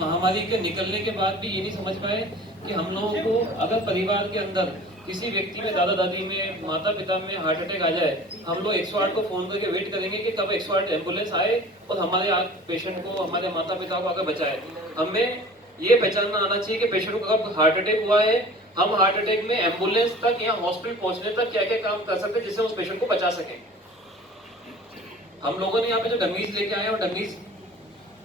महामारी के निकलने के बाद भी ये नहीं समझ पाए कि हम लोगों को अगर परिवार के अंदर किसी व्यक्ति में, दादा दादी में, माता पिता में हार्ट अटैक आ जाए, हम लोग 108 को फोन करके वेट करेंगे कि कब 108 एम्बुलेंस आए और हमारे पेशेंट को, हमारे माता पिता को आकर बचाए। हमें ये पहचानना आना चाहिए कि पेशेंट को कब हार्ट अटैक हुआ है, हम हार्ट अटैक में एम्बुलेंस तक या हॉस्पिटल पहुंचने तक क्या क्या काम कर सकते हैं जिससे उस पेशेंट को बचा सकें। हम लोगों ने यहाँ पे जो डमीज लेके आए, और डमीज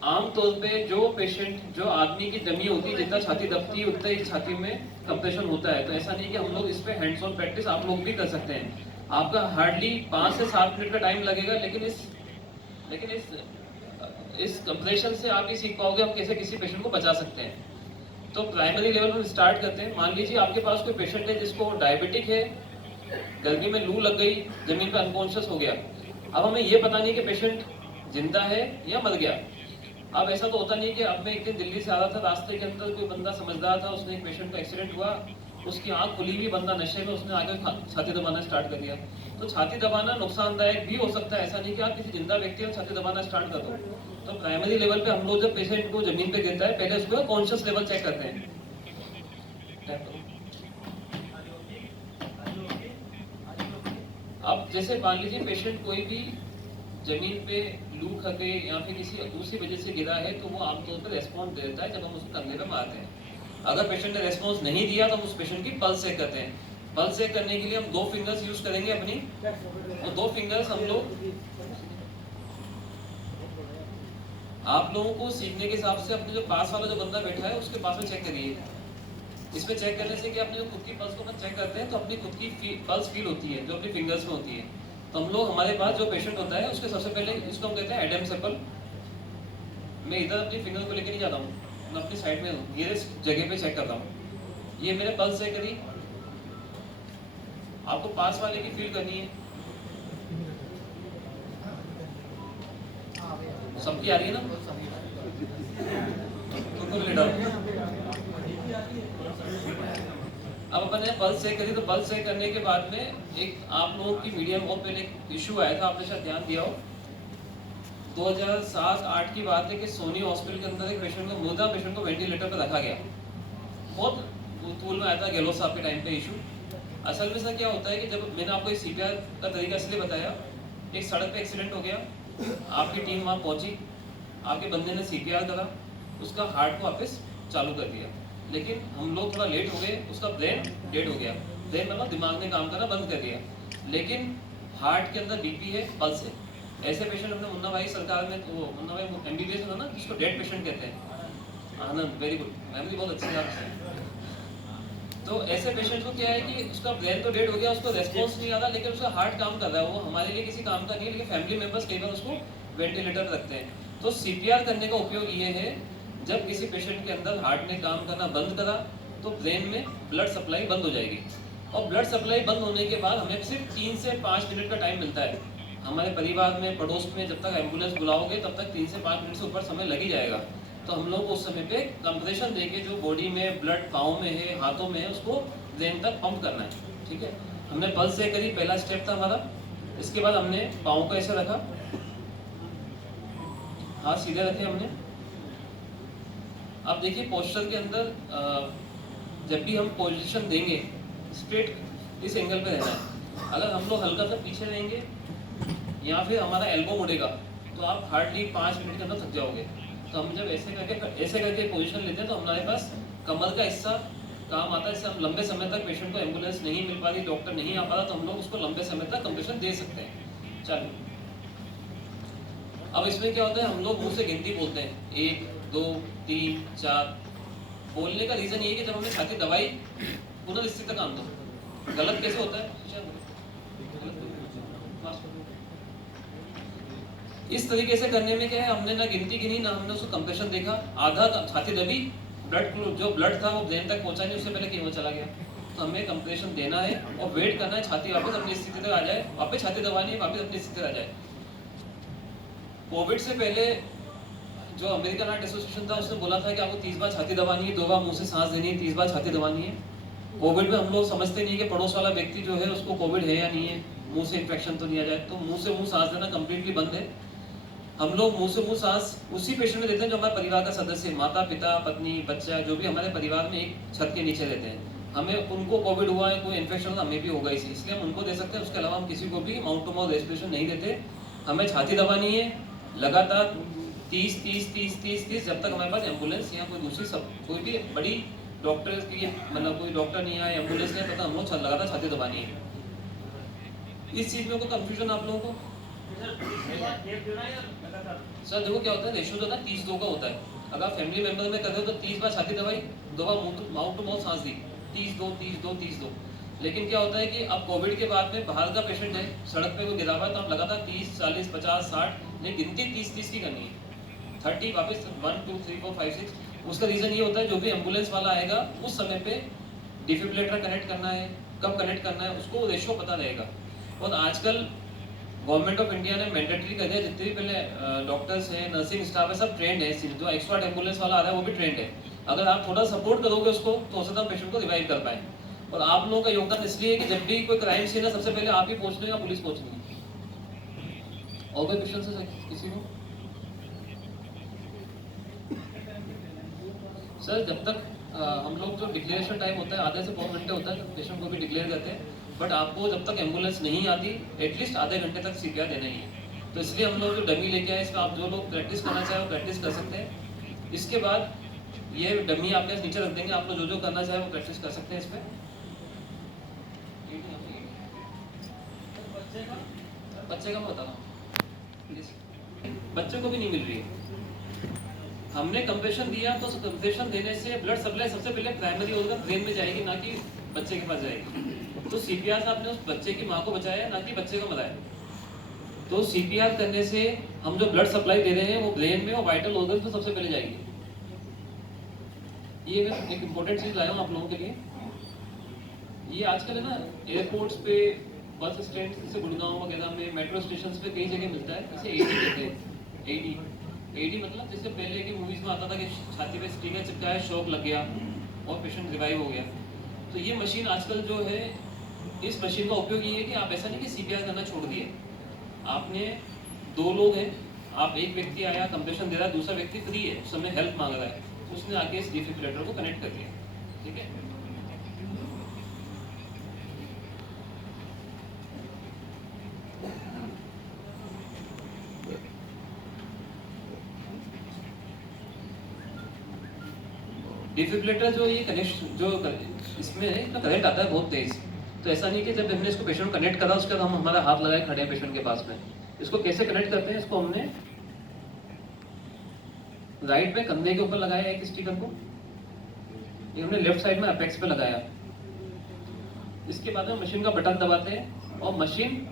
आमतौर पे जो पेशेंट, जो आदमी की डमी होती है, जितना छाती दबती है उतना ही छाती में कंप्रेशन होता है। तो ऐसा नहीं कि हम लोग इस पे हैंड्स ऑन प्रैक्टिस आप लोग भी कर सकते हैं। आपका हार्डली 5 से 7 मिनट का टाइम लगेगा, लेकिन इस कंप्रेशन से आप ही सीख पाओगे हम कैसे किसी पेशेंट को बचा सकते हैं। तो प्राइमरी लेवल पर स्टार्ट करते हैं। मान लीजिए आपके पास कोई पेशेंट है जिसको डायबिटिक है, गर्मी में लू लग गई, जमीन पर अनकॉन्शियस हो गया। अब हमें ये पता नहीं कि पेशेंट जिंदा है या मर गया। अब ऐसा तो होता नहीं कि अब मैं एक दिन दिल्ली से आ रहा था, रास्ते के अंदर कोई बंदा समझदार था, उसने एक पेशेंट का एक्सीडेंट हुआ, उसकी आंख खुली हुई, बंदा नशे में, उसने आगे छाती दबाना स्टार्ट कर दिया। तो छाती दबाना नुकसानदायक भी हो सकता है, ऐसा नहीं कि आप किसी जिंदा व्यक्ति को छाती दबाना स्टार्ट कर दो। तो प्राइमरी लेवल पे हम लोग जब पेशेंट को जमीन पे गिरता है, पहले उसको कॉन्शियस लेवल चेक करते हैं। अब जैसे मान लीजिए पेशेंट कोई भी जमीन पे लू खके या फिर किसी दूसरी वजह से गिरा है, तो वो आमतौर पर रेस्पॉन्स देता है जब हम उसको कंधे पे मारते हैं। अगर पेशेंट ने रेस्पॉन्स नहीं दिया तो हम उस पेशेंट की पल्स चेक करते हैं। पल्स चेक करने के लिए हम 2 फिंगर्स यूज करेंगे अपनी, और 2 फिंगर्स हम लोग, आप लोगों को सीखने के हिसाब से अपने जो पास वाला जो बंदा बैठा है उसके पास में चेक करिए। इसमें चेक करने से कि अपने जो खुद की पल्स को अपन चेक करते हैं तो अपनी खुद की पल्स फील होती है जो अपनी फिंगर्स में होती है। तो हम लोग, हमारे पास जो पेशेंट होता है उसके सबसे पहले, इसको हम कहते हैं एडम्स एप्पल। मैं इधर अपनी फिंगर को लेकर नहीं जाता हूँ, मैं अपनी साइड में हूँ, ये जगह पे चेक करता हूँ। ये मेरे पल्स चेक करी, आपको पास वाले की फील करनी है, सबकी आ रही है ना, तो लेटर। अब अपन ने पल्स चेक करी, तो पल्स चेक करने के बाद में एक आप लोगों की मीडिया में बहुत पहले एक इशू आया था, आपने शायद ध्यान दिया हो। 2007-8 की बात है कि सोनी हॉस्पिटल के अंदर एक पेशेंट को, मुर्दा पेशेंट को वेंटिलेटर पर रखा गया। बहुत तूल में आया था गहलोत साहब के टाइम पे इशू। असल में सर क्या होता है कि जब मैंने आपको इस CPR का तरीका इसलिए बताया, एक सड़क पे एक्सीडेंट हो गया, आपकी टीम वहाँ पहुंची, आपके बंदे ने CPR करा, उसका हार्ट को वापस चालू कर दिया, लेकिन हम लोग थोड़ा लेट हो गए, उसका ब्रेन डेड हो गया। ब्रेन मतलब दिमाग ने काम करना बंद कर दिया, लेकिन हार्ट के अंदर BP है, पल्स है। ऐसे पेशेंट हमने मुन्ना भाई सरकार में, तो मुन्ना भाई MBBS था ना, जिसको डेड पेशेंट कहते हैं। आनंद, वेरी गुड, मेमोरी बहुत अच्छी है आपसे। तो ऐसे पेशेंट को क्या है कि उसका ब्रेन तो डेड हो गया, उसको रेस्पॉन्स नहीं आ रहा, लेकिन उसका हार्ट काम कर रहा है। वो हमारे लिए किसी काम का नहीं है, लेकिन फैमिली मेंबर्स कई बार उसको वेंटिलेटर रखते हैं। तो CPR करने का उपयोग ये है, जब किसी पेशेंट के अंदर हार्ट ने काम करना बंद करा तो ब्रेन में ब्लड सप्लाई बंद हो जाएगी, और ब्लड सप्लाई बंद होने के बाद हमें सिर्फ 3 से 5 मिनट का टाइम मिलता है। हमारे परिवार में, पड़ोस में जब तक एम्बुलेंस बुलाओगे तब तक 3 से 5 मिनट से ऊपर समय लग ही जाएगा। तो हम लोग उस समय पे कंप्रेशन देके जो बॉडी में ब्लड पाँव में है, हाथों में है, उसको ब्रेन तक पंप करना है। ठीक है, हमने पल्स चेक करी, पहला स्टेप था हमारा। इसके बाद हमने पाँव को ऐसे रखा, हाथ सीधे रखे हमने। अब देखिए पोस्चर के अंदर जब भी हम पोजीशन देंगे, स्ट्रेट इस एंगल पे रहना है। अगर हम लोग हल्का सा पीछे रहेंगे या फिर हमारा एल्बो मुड़ेगा तो आप हार्डली 5 मिनट के अंदर थक जाओगे। तो हम जब ऐसे करके पोजीशन लेते हैं तो हमारे पास कमर का हिस्सा काम आता है, इससे हम लंबे समय तक, पेशेंट को एम्बुलेंस नहीं मिल पा रही, डॉक्टर नहीं आ पा रहा, तो हम लोग उसको लंबे समय तक कंप्रेशन दे सकते हैं। चलो, अब इसमें क्या होता है, हम लोग मुंह से गिनती बोलते हैं, 1 2 3 4। बोलने का रीजन ये है कि जब हमने छाती दवाई पुनर्स्थित तक काम दो। गलत कैसे होता है, इस तरीके से करने में क्या है, हमने ना गिनती गिनी, ना हमने उसको कंप्रेशन देखा। आधा छाती दबी, ब्लड जो ब्लड था वो ब्रेन तक पहुंचा नहीं, उससे पहले कीमो चला गया। तो हमें कंप्रेशन देना है और वेट करना है छाती वापस अपनी स्थिति तक आ जाए, वापस छाती दबानी है, वापस अपनी स्थिति तक आ जाए। कोविड से पहले जो अमेरिकन हार्ट एसोसिएशन था उसने बोला था कि आपको 30 बार छाती दबानी है, 2 बार मुंह से सांस देनी है, 30 बार छाती दबानी है। कोविड में हम लोग समझते नहीं कि पड़ोस वाला व्यक्ति जो है उसको कोविड है या नहीं है, मुंह से इन्फेक्शन तो नहीं आ जाए, तो मुंह से मुंह सांस देना कम्प्लीटली बंद है। हम लोग मुंह से मुंह सांस उसी पेशेंट में देते हैं जो हमारे परिवार का सदस्य, माता पिता पत्नी बच्चा, जो भी हमारे परिवार में एक छत के नीचे रहते हैं। हमें उनको कोविड हुआ है, कोई इन्फेक्शन हमें भी होगा, इसलिए हम उनको दे सकते हैं। उसके अलावा हम किसी को भी माउथ टू माउथ रेस्पिरेशन नहीं देते। हमें छाती दबानी है लगातार 30 जब तक हमारे पास एम्बुलेंस या कोई दूसरी सब कोई भी बड़ी डॉक्टर की मतलब कोई डॉक्टर नहीं आया, एम्बुलेंस नहीं, पता हम लोग लगातार छाती दबानी है। इस चीज में कोई कंफ्यूजन आप लोगों को? सर देखो क्या होता है, रेशियो जो होता है 30-2 का होता है। अगर फैमिली मेंबर में कर रहे हो तो 30 बार छाती दबाई, 2 बार माउथ टू माउथ सांस दी, 30-2 लेकिन क्या होता है कि अब कोविड के बाद में बाहर का पेशेंट है, सड़क पे कोई गिरा हुआ है, तो आप लगातार 30 40 50 60 नहीं, गिनती 30 की करनी है। 30 वापस 1 2 3 4 5 6। उसका रीजन ये होता है जो भी एम्बुलेंस वाला आएगा उस समय पे डिफिब्रिलेटर कनेक्ट करना है, कब कनेक्ट करना है, उसको रेशियो पता रहेगा। और आजकल गवर्नमेंट ऑफ इंडिया ने मैंडेटरी कर दिया, जितने भी पहले डॉक्टर्स हैं, नर्सिंग स्टाफ है, सब ट्रेंड है। जो एक्सपर्ट एम्बुलेंस वाला आ रहा है वो भी ट्रेंड है। अगर आप थोड़ा सपोर्ट करोगे उसको तो हो सकता है पेशेंट को रिवाइव कर पाए। और आप लोगों का योगदान इसलिए है कि जब भी कोई क्राइम सीन है सबसे पहले आप ही पहुंचने या पुलिस पहुंचनी है। और कोई क्वेश्चन है किसी को? सर जब तक हम लोग जो डिक्लेरेशन टाइम होता है आधे से 4 घंटे होता है, पेशेंट को भी डिक्लेयर करते हैं, बट आपको जब तक एम्बुलेंस नहीं आती एटलीस्ट आधे घंटे तक सीपीआर देना ही है। तो इसलिए हम लोग जो डमी लेके आए, इसमें आप जो लोग प्रैक्टिस करना चाहे वो प्रैक्टिस कर सकते हैं। इसके बाद ये डमी आपके नीचे रख देंगे, आप लोग जो जो करना चाहे वो प्रैक्टिस कर सकते हैं इस पर। बच्चे का मैं बता रहा हूँ, बच्चे को भी नहीं मिल रही है। हमने कंप्रेशन दिया तो कंप्रेशन देने से ब्लड सप्लाई सबसे पहले प्राइमरी ऑर्गन ब्रेन में जाएगी, ना कि बच्चे के पास जाएगी। तो सीपीआर से आपने उस बच्चे की माँ को बचाया, ना कि बच्चे को मराया। तो सीपीआर करने से हम जो ब्लड सप्लाई दे रहे हैं वो ब्रेन में और वाइटल ऑर्गन में सबसे पहले जाएगी। ये मैं एक इम्पोर्टेंट चीज लाया हूँ आप लोगों के लिए। ये आजकल है ना एयरपोर्ट्स पे, बस स्टैंड जैसे गुड़गांव वगैरह में, मेट्रो स्टेशन पे कई जगह मिलता है। जैसे एडी कहते हैं, एडी मतलब जैसे पहले की मूवीज में आता था कि छाती पे स्टिकर चिपकाया, शॉक लग गया और पेशेंट रिवाइव हो गया। तो ये मशीन आजकल जो है, इस मशीन का उपयोग ये है कि आप ऐसा नहीं कि सीपीआर करना छोड़ दिए, आपने 2 लोग हैं, आप एक व्यक्ति आया कंप्रेशन दे रहा है, दूसरा व्यक्ति फ्री है, उस समय हेल्प मांग रहा है, तो उसने आके इस डिफिब्रिलेटर को कनेक्ट कर दिया। ठीक है, डिफिब्रिलेटर जो ये कनेक्ट जो इसमें इतना करंट आता है बहुत तेज। तो ऐसा नहीं कि जब हमने इसको पेशेंट कनेक्ट करा उसके बाद हम हमारा हाथ लगाए खड़े हैं पेशेंट के पास में। इसको कैसे कनेक्ट करते हैं, इसको हमने राइट में कंधे के ऊपर लगाया एक स्टिकर को, ये हमने लेफ्ट साइड में अपेक्स पे लगाया। इसके बाद में मशीन का बटन दबाते हैं और machine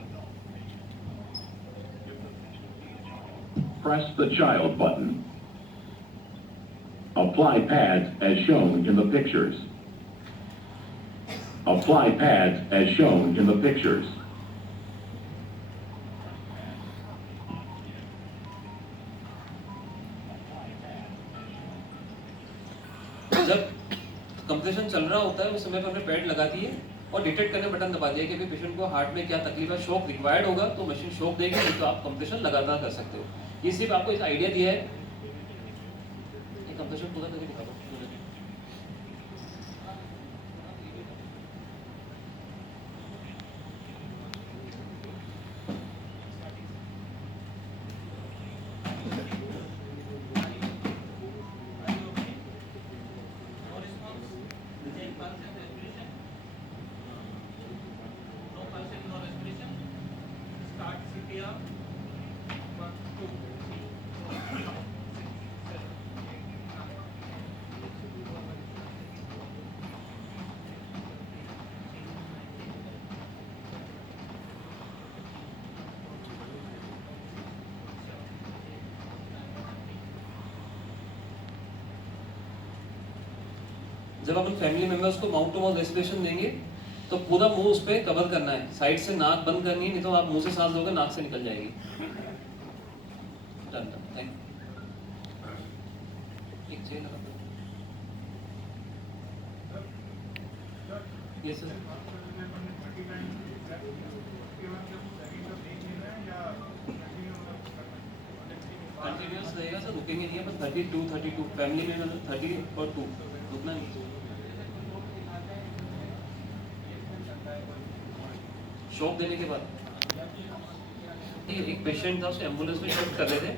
Press the child button. Apply pads as shown in the pictures. Apply pads as shown in the pictures. जब कंप्रेशन चल रहा होता है उस समय पर हमने पैड लगा दिए और डिटेक्ट करने बटन दबा दिया कि पेशेंट को हार्ट में क्या तकलीफ है, शॉक रिक्वायर्ड होगा तो मशीन शॉक देगी, नहीं तो आप कंप्रेशन लगातार कर सकते हो। ये सिर्फ आपको इस आइडिया दिया है। ये कंप्रेशन पूरा करके दिखा दो। जब अपन फैमिली मेंबर्स को माउथ टू माउथ रेस्पिरेशन देंगे तो पूरा मुंह उस पर कवर करना है, साइड से नाक बंद करनी है, नहीं तो आप मुंह से सांस दोगे नाक से निकल जाएगी। Done done, thank you. एक चेयर लगा दो। Yes sir. कंटिन्यूस रहेगा सर, रुकेंगे नहीं अपन 32 फैमिली में मतलब 30 और 2 रुकना नहीं। शॉक देने के बाद एक पेशेंट था, उसको एम्बुलेंस में शिफ्ट कर रहे थे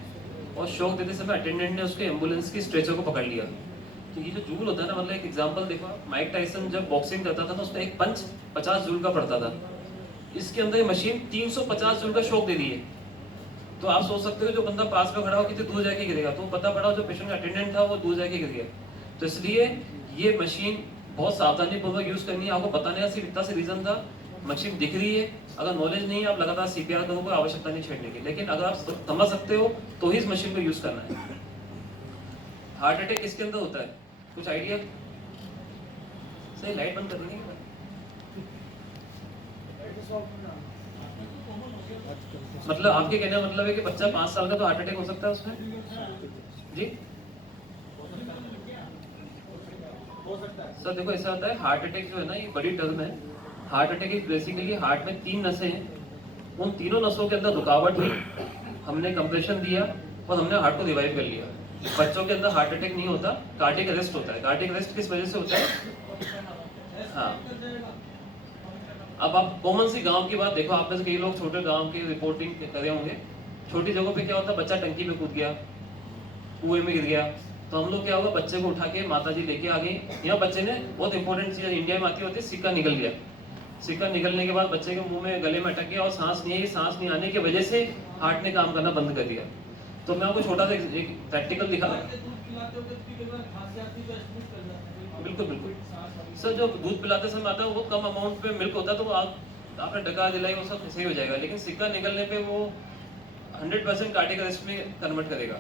और शॉक देते समय अटेंडेंट ने उसके एम्बुलेंस की स्ट्रेचर को पकड़ लिया। तो ये जो जूल होता है ना, मतलब एक एग्जांपल देखो, माइक टाइसन जब बॉक्सिंग करता था ना, उसका एक पंच 50 जूल का पड़ता था। इसके अंदर ये मशीन 350 जूल का शॉक दे दी है। तो आप सोच सकते हो जो बंदा पास में खड़ा हो कितने दूर जाके गिरेगा, तो पता पड़ा जो पेशेंट का अटेंडेंट था वो दूर जाके गिर गया। तो इसलिए ये मशीन बहुत सावधानी पूर्वक यूज करनी है। आपको पता नहीं सिर्फ इतना से रीजन था, मशीन दिख रही है, अगर नॉलेज नहीं है आप लगातार सीपीआर करो, कोई आवश्यकता नहीं छेड़ने की, लेकिन अगर आप समझ सकते हो तो ही इस मशीन को यूज करना है। हार्ट अटैक किसके अंदर होता है, कुछ आइडिया? सही, लाइट बंद कर देंगे। मतलब आपके कहने का मतलब है कि बच्चा 5 साल का तो हार्ट अटैक हो सकता है उसमें जी? सर देखो ऐसा होता है, हार्ट अटैक जो है ना ये बड़ी टर्म है। हार्ट अटैक एक बेसिकली हार्ट में 3 नसें हैं, उन तीनों नसों के अंदर रुकावट हुई, हमने कंप्रेशन दिया और हमने हार्ट को रिवाइव कर लिया। बच्चों के अंदर हार्ट अटैक नहीं होता, कार्डियक अरेस्ट होता है। कार्डियक अरेस्ट किस वजह से होता है? हाँ, अब आप कॉमन सी गांव की बात देखो, आप में से कई लोग छोटे गांव की रिपोर्टिंग करे होंगे। छोटी जगहों पे क्या होता है, बच्चा टंकी में कूद गया, कुएं में गिर गया, तो हम लोग क्या होगा, बच्चे को उठा के माता जी लेके आ गई। यहाँ बच्चे ने बहुत इंपॉर्टेंट चीज इंडिया में आती होती है, सिक्का निकल गया। सिक्का निकलने के बाद बच्चे के मुंह में गले में अटक गया और सांस नहीं आई। सांस नहीं आने की वजह से हार्ट ने काम करना बंद कर दिया। तो मैं आपको छोटा सा एक प्रैक्टिकल दिखा। बिल्कुल बिल्कुल सर, जो दूध पिलाते समय आता है वो कम अमाउंट पे मिल्क होता है, तो वो आपने डका दिलाई वो सब सही हो जाएगा, लेकिन सिक्का निकलने पे वो 100% कार्डियक अरेस्ट में कन्वर्ट करेगा।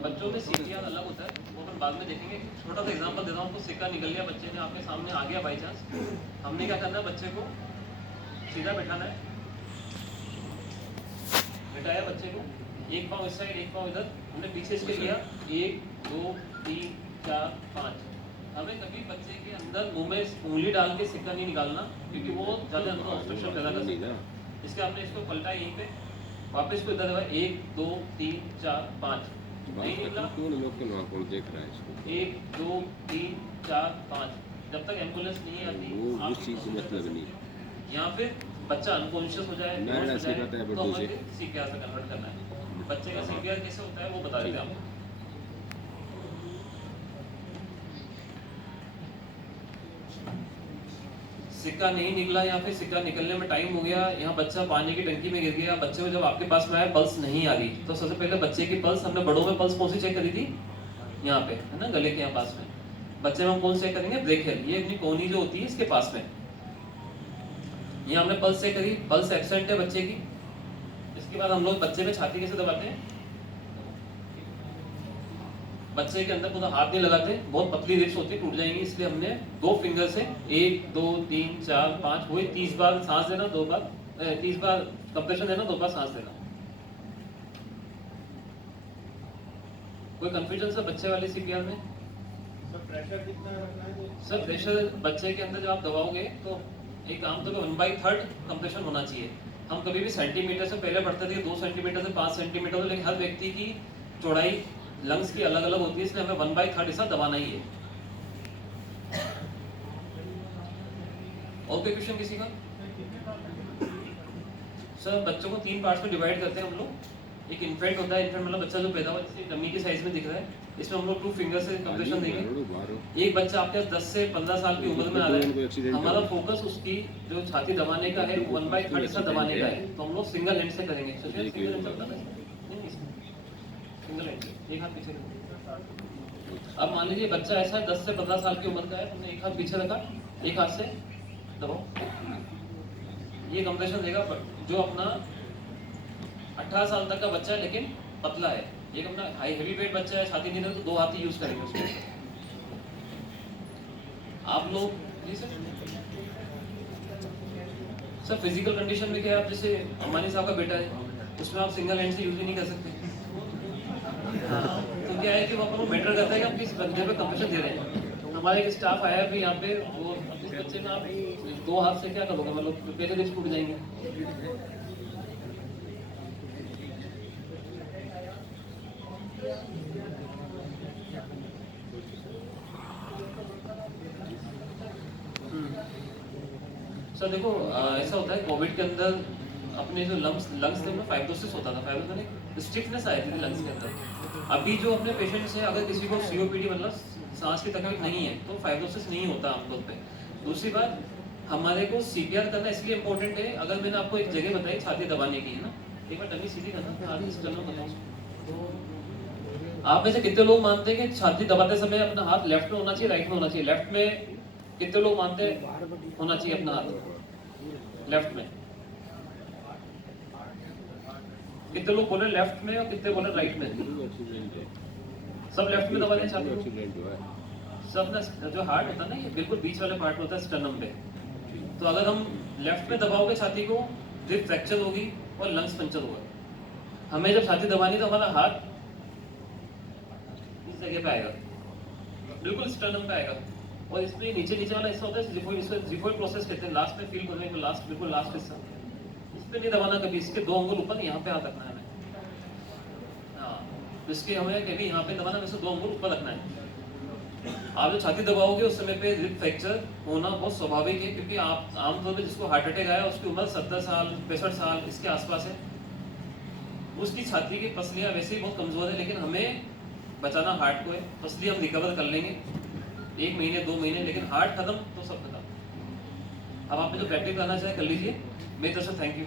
बच्चों में सीपीआर अलग होता है, वो अपन बाद में देखेंगे। छोटा सा एग्जांपल देता हूँ आपको। सिक्का निकल गया, बच्चे ने आपके सामने आ गया बाई चांस, हमने क्या करना है, बच्चे को सीधा बैठाना है। बैठाया बच्चे को, एक पाँव इस साइड एक पाँव इधर, हमने पीछे इसके लिया 1 2 3 4 5। हमें कभी बच्चे के अंदर मुंह में उंगली डाल के सिक्का नहीं निकालना, क्योंकि वो ज़्यादा अंदर ऑब्स्ट्रक्शन पैदा कर सकता है। इसके आपने इसको पलटा यहीं पे, वापस को इधर 1 2 3 4 5 नहीं निकला, देख रहा है इसको 1 2 3 4 5, जब तक एम्बुलेंस नहीं आती वो उस चीज से मतलब नहीं। यहाँ पे बच्चा अनकॉन्शियस हो जाए, मैं बेहोश हो ऐसे जाए, कहता है तो बच्चों हमें सीपीआर से कन्वर्ट करना है। बच्चे का सीपीआर कैसे होता है वो बता देते हैं आपको। सिक्का नहीं निकला या फिर सिक्का निकलने में टाइम हो गया, यहाँ बच्चा पानी की टंकी में गिर गया, बच्चे को जब आपके पास में आया पल्स नहीं आ रही, तो सबसे पहले बच्चे की पल्स, हमने बड़ों में पल्स कौन सी चेक करी थी, यहाँ पे है ना, गले के यहाँ पास में। बच्चे में हम कौन चेक करेंगे, ब्रेकियल, ये अपनी कोहनी जो होती है इसके पास में। यहाँ हमने पल्स चेक करी, पल्स एब्सेंट है बच्चे की। इसके बाद हम लोग बच्चे में छाती कैसे दबाते हैं, बच्चे के अंदर पूरा हाथ नहीं लगाते, बहुत पतली रिब्स होती है, टूट जाएंगी, इसलिए हमने 2 फिंगर से 1 2 3 4 5 हुए 30 बार सांस देना, 2 बार 30 बार कंप्रेशन देना, 2 बार सांस देना। कोई कंफ्यूजन सर बच्चे वाले सीपीआर में? सर प्रेशर कितना रखना है? सर प्रेशर बच्चे के अंदर जब आप दबाओगे तो एक आमतौर पर 1/3 कंप्रेशन होना चाहिए। हम कभी भी सेंटीमीटर से पहले पढ़ते थे 2 सेंटीमीटर से 5 सेंटीमीटर, लेकिन हर व्यक्ति की चौड़ाई लंग्स की अलग अलग होती है, इसलिए हमें 1/3 हिस्सा दबाना ही है। और कोई क्वेश्चन किसी का? सर बच्चों को 3 पार्ट्स में डिवाइड करते हैं हम लोग। एक इन्फेंट होता है, इन्फेंट मतलब बच्चा जो पैदा हुआ जैसे डमी के साइज में दिख रहा है, इसमें हम लोग 2 फिंगर से कंप्रेशन देंगे। एक बच्चा आपके 10 से 15 साल की उम्र में आ रहा है, हमारा फोकस उसकी जो छाती दबाने का है 1/3 हिस्सा दबाने का है, तो हम लोग सिंगल हैंड से करेंगे। सिंगल हैंड चलता है, सिंगल हैंड, एक हाथ पीछे रखो। अब मान लीजिए बच्चा ऐसा है 10 से 15 साल की उम्र का है, हमने एक हाथ पीछे रखा, एक हाथ से दबाओ, ये कंप्रेशन देगा। जो अपना 18 साल तक का बच्चा है लेकिन पतला है, एक अपना हाई हेवी वेट बच्चा है, छाती नहीं तो 2 हाथ ही यूज करेंगे उसमें। आप लोग जी सर फिजिकल कंडीशन में क्या है, आप जैसे अम्बानी साहब का बेटा है, उसमें आप सिंगल हैंड से यूज ही नहीं कर सकते। हाँ, तो लेकिन क्या है कि वो अपन को मैटर करता है कि हम किस बंदे पे कंप्रेशन दे रहे हैं। हमारा एक स्टाफ आया भी यहाँ पे, वो इस बच्चे में आप 2 हाथ से क्या करोगे, मतलब पहले दिन टूट जाएंगे। सर देखो ऐसा होता है कोविड के अंदर अपने जो लंग्स थे उनमें फाइब्रोसिस होता था, फाइब्रोसिस यानी स्टिफनेस आई थी लंग्स के अंदर। अभी जो अपने पेशेंट्स हैं, अगर किसी को सीओपीडी मतलब सांस की तकलीफ नहीं है तो फाइब्रोसिस नहीं होता आमतौर पे। दूसरी बात, हमारे को सीपीआर करना इसलिए इम्पोर्टेंट है, अगर मैंने आपको एक जगह बताई छाती दबाने की है ना, एक बार डमी सीधी करना, हाथ स्टर्नम बताओ। आप में से कितने लोग मानते हैं कि छाती दबाते समय अपना हाथ लेफ्ट में होना चाहिए, राइट में होना चाहिए? लेफ्ट में कितने लोग मानते हैं होना चाहिए अपना हाथ लेफ्ट में? कितने लोग बोले लेफ्ट में और कितने बोले राइट में? एक्सीडेंट है, सब लेफ्ट में दबा दें छाती को। एक्सीडेंट हुआ है। सब ना, जो हार्ट होता है ना, ये बिल्कुल बीच वाले पार्ट में होता है स्टर्नम पे। तो अगर हम लेफ्ट में दबाओगे छाती को, रिब फ्रैक्चर होगी और लंग्स पंचर होगा। हमें जब छाती दबानी तो हमारा हाथ इस जगह पे आएगा, बिल्कुल स्टर्नम पे आएगा। और इसमें नीचे नीचे वाला हिस्सा होता है जिफोइड, इसको जिफोइड प्रोसेस कहते हैं। लास्ट में फील करने को, लास्ट बिल्कुल लास्ट हिस्सा, इस पे नहीं दबाना कभी, इसके 2 अंगुल ऊपर, यहाँ पे हाथ रखना है हमें। हाँ, तो इसके हमें कभी यहाँ पे दबाना, वैसे 2 अंगुल ऊपर रखना है। आप जो छाती दबाओगे उस समय पे रिब फ्रैक्चर होना बहुत स्वाभाविक है, क्योंकि आप आमतौर पे जिसको हार्ट अटैक आया उसकी उम्र 70 साल 65 साल इसके आसपास है। उसकी छाती की पसलियाँ वैसे ही बहुत कमजोर है, लेकिन हमें बचाना हार्ट को है। पसली हम रिकवर कर लेंगे 1 महीने 2 महीने, लेकिन हार्ट खत्म तो सब खत्म। अब आप जो प्रैक्टिस करना चाहे कर लीजिए। मेरी तरफ से थैंक यू।